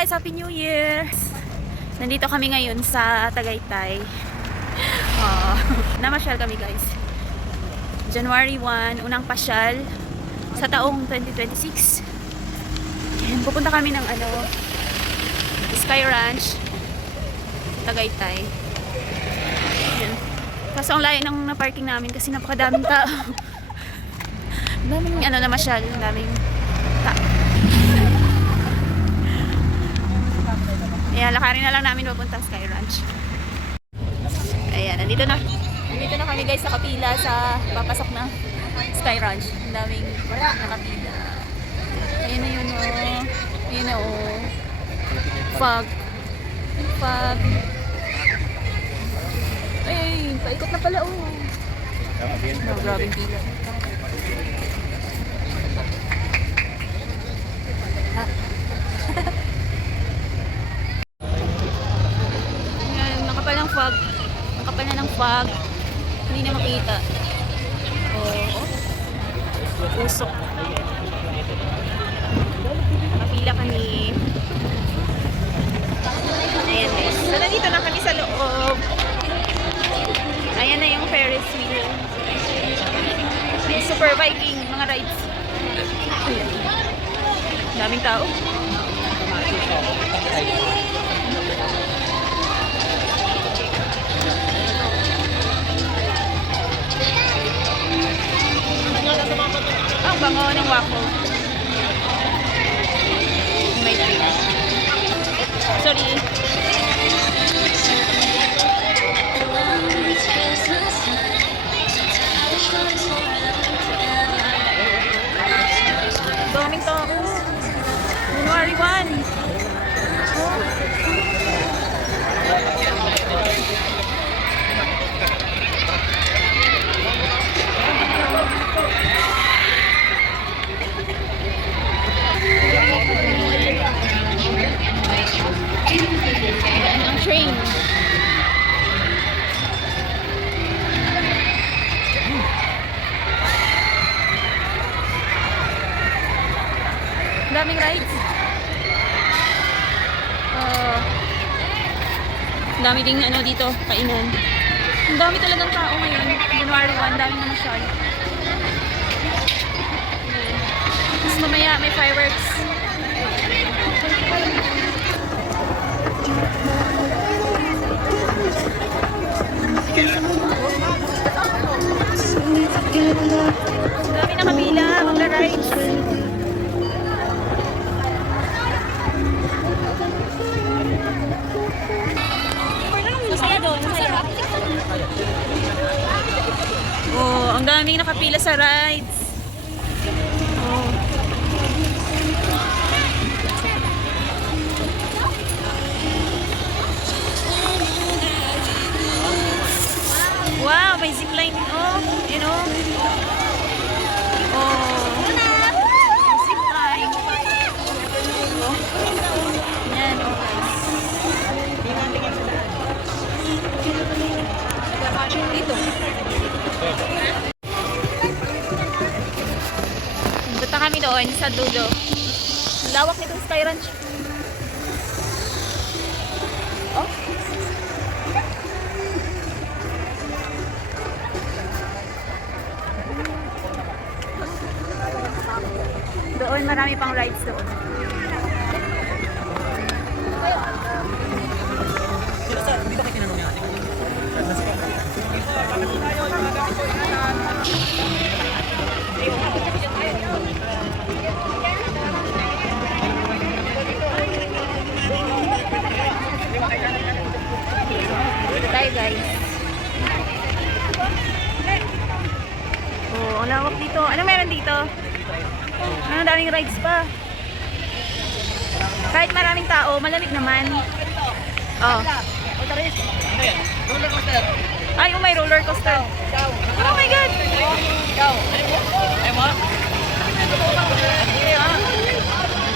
guys! Happy New Year! Nandito kami ngayon sa Tagaytay. Namasyal kami guys. January 1, unang pasyal sa taong 2026. Yan, pupunta kami ng Sky Ranch Tagaytay. Yan. Kaso ang layo ng na-parking namin kasi napakadaming tao. Daming namasyal, daming tao. Ayan, lakarin na lang namin papunta sa Sky Ranch. Ayan, nandito na kami guys sa kapila sa papasok na Sky Ranch. Ang daming nakapila. Ayan na yun oh. Ayan na oh. Fog. Ay, paikot na pala oh. Grabing pila. Fog. Ang kapal na ng fog. Hindi na makita. Usok. Nakapila kami. Ayan guys. So, nandito na kami sa loob. Ayan na yung Ferris wheel. Yung Super Viking, mga rides. Daming tao. Ang bango ng waffle. May drink. Sorry. Daming tao. January 1. Ang train. Daming rides. Dami ding dito, kainan. Ang dami talagang tao ngayon. January 1, dami na masyal. Tapos mamaya may fireworks. Dami na kapila, magla-rides. Masaya doon, masaya. Oh, ang daming nakapila sa rides. Oh. Wow, may zipline. Oh, you know. Oh. Zipline. Yan, oh guys. Dito. Punta kami doon sa dulo. Lawak nitong Sky Ranch. Oh. Doon, marami pang rides doon. Dito kayo tinanong niya. Tayo guys. Oh, ang lawak dito. Anong meron dito? Ang daming rides pa. Kahit maraming tao, malamig naman. Oh. Ay, may roller coaster. Oh my God!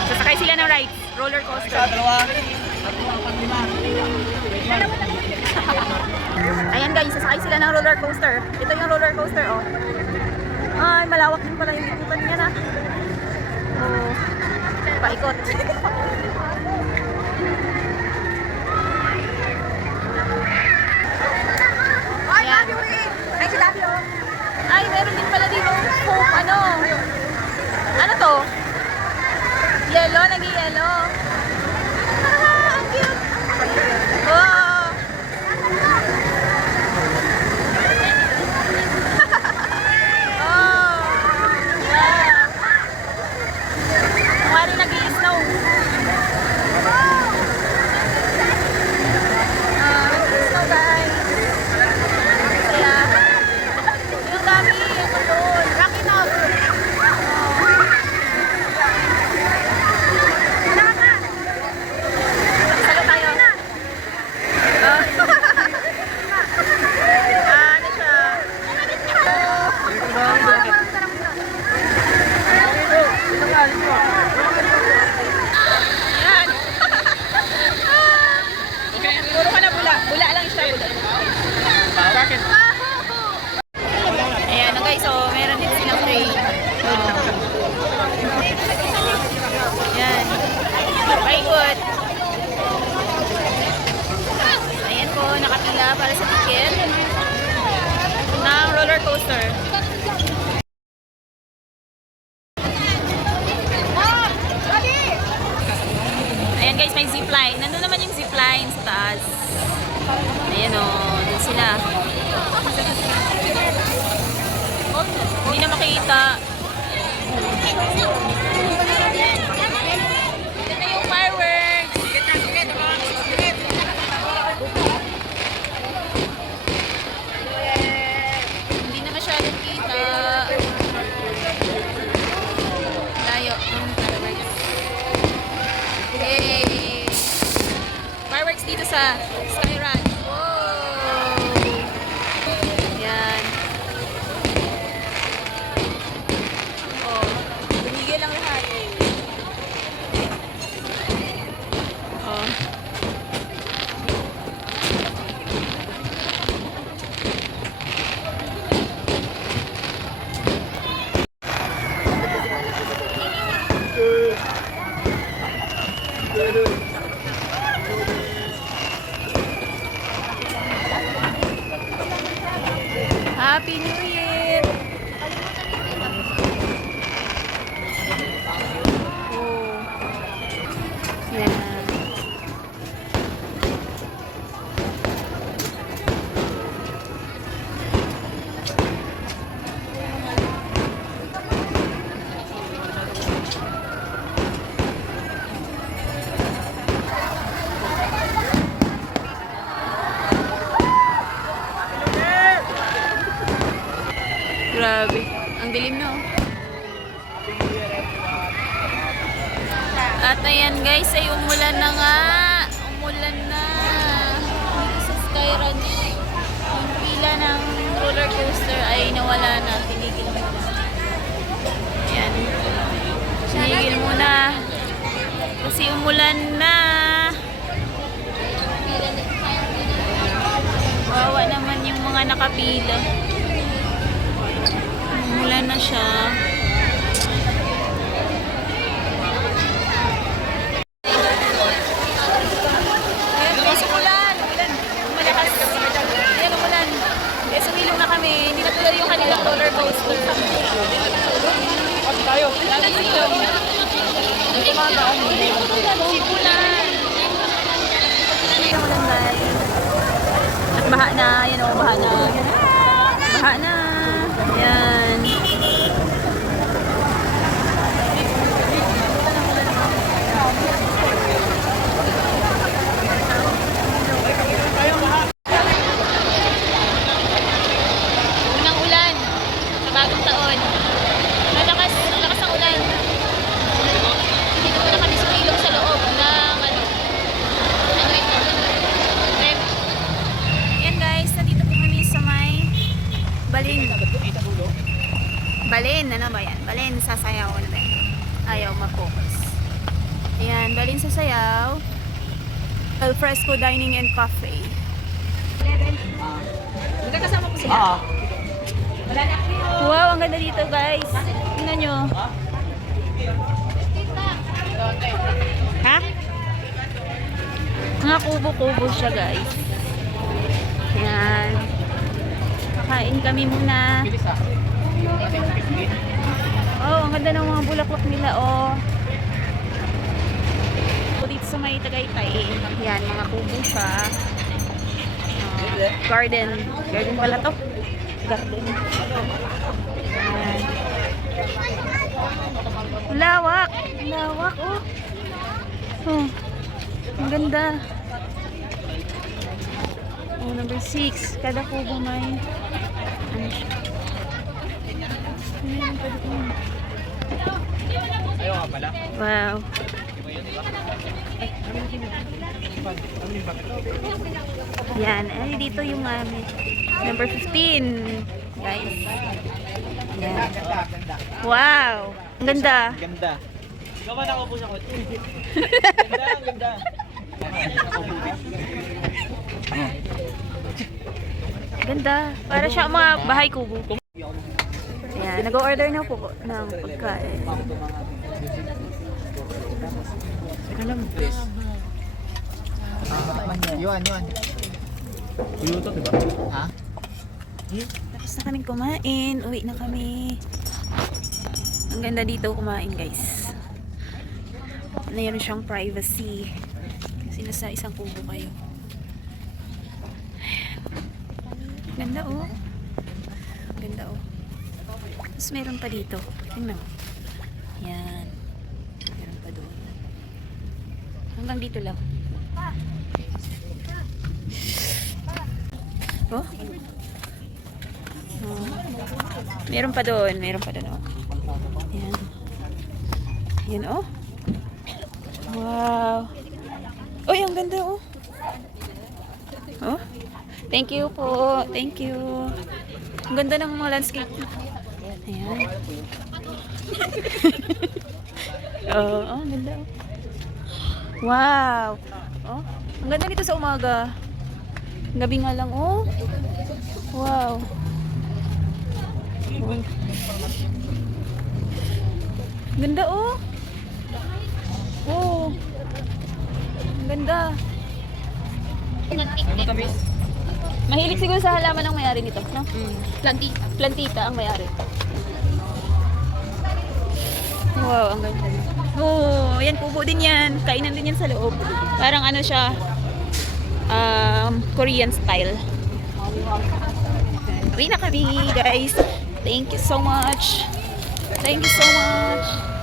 Sasakay sila ng rides. Roller coaster. Ayan guys, sasakay sila ng roller coaster. Ito yung roller coaster, oh. Ay, malawak din pala yung ikutan niya na. Oh, paikot. Ay, meron din pala dito Coke, ano? Ano to? Yellow, nag-yellow. Ah, ang cute. Oh. Oh. Wow. Kumari nag-i-snow. Nag-i-snow guys. Kaya, yung dami, ito doon. Rocky Knob. Salo tayo. Ano siya? Yan. Puro ka na bula. Bula lang siya. Bula. Ayan na guys, so meron din silang tray. Ayan. Paikot. Ayan po, nakapila para sa ticket ng roller coaster. Ayan guys, may zipline. Nandun naman yung zipline sa taas. Ayan o, dun sila. Hindi na makita. Ito na yung fireworks. Hindi na masyadong kita. Layo ng fireworks. Yay! Fireworks dito sa Sky Ranch. Wow! Yan. Oh, tumigil lang lahat. Oh. Happy New Year! Oh. Yan. Grabe. Ang dilim na, oh. At ayan guys, ay umulan na nga. Umulan na. Dito sa Sky Ranch. Yung pila ng roller coaster ay nawala na. Tinigil muna. Ayan. Tinigil muna. Kasi umulan na. Wawa naman yung mga nakapila. Umulan na siya. Ayan, pumasok ulan. Malakas. Ayan, umulan. Kaya sumilong na kami. Hindi na tuloy yung kanilang roller coaster. Tayo. Sumilong. Sipulan. Umulan guys. At baha na. Ayan o, baha na. Baha na. Ayan. Unang ulan sa bagong taon. Malakas ang ulan. Hindi ko na kami sumilong sa loob ng ito. Rep. Yan guys, nandito po kami sa may Balin. Balin, ano ba yan? Balin sa sayaw. Ano ba yan? Ayaw mag-focus. Ayan, Balin sa sayaw. Al Fresco Dining and Cafe. Magkakasama ko sila. Oo. Wow, ang ganda dito guys. Tingnan nyo. Ha? Mga kubo-kubo siya guys. Ayan. Kakain kami muna. Bilis ganda ng mga bulaklak nila, oh. Dito sa may Tagaytay, yan, mga kubo siya. Garden. Garden pala to. Garden. Yan. Lawak. Lawak, oh. Oh. Ang ganda. Oh, number 6. Kada kubo may ano siya. Ayan, pwede ko. Ayaw nga pala. Wow. Yan. Ay, dito yung number 15. Guys. Yan. Wow. Ang ganda. Ganda. Ikaw ba nakaupo sa kotse? Ganda, ang ganda. Ganda. Para siya mga bahay kubo. Ayan. Nag-order na po ng pagkain. Teka lang, please. Yuan. Kuyuto, diba? Ha? Tapos na kaming kumain. Uwi na kami. Ang ganda dito kumain, guys. Mayroon siyang privacy. Kasi nasa isang kubo kayo. Ganda, oh. Ganda, oh. Tapos meron pa dito. Tingnan mo. Yan. Meron pa doon. Hanggang dito lang. Oh. Oh. Meron pa doon. Meron pa doon, oh. Yan. Yan, oh. Wow. Uy, ang ganda, oh. Oh. Thank you po. Thank you. Ang ganda ng mga landscape. Ayan. Oh, ang ganda, oh. Wow. Oh, ang ganda nito sa umaga. Gabi nga lang, oh. Wow. Oh. Ganda, oh. Oh. Ang ganda. Ano tamis? Mahilig siguro sa halaman ng may-ari nito, no? Plantita. Plantita ang may-ari. Wow, ang ganda. Oh, yan, kubo din yan. Kainan din yan sa loob. Parang ano siya, Korean style. Uwi na kami, guys. Thank you so much. Thank you so much.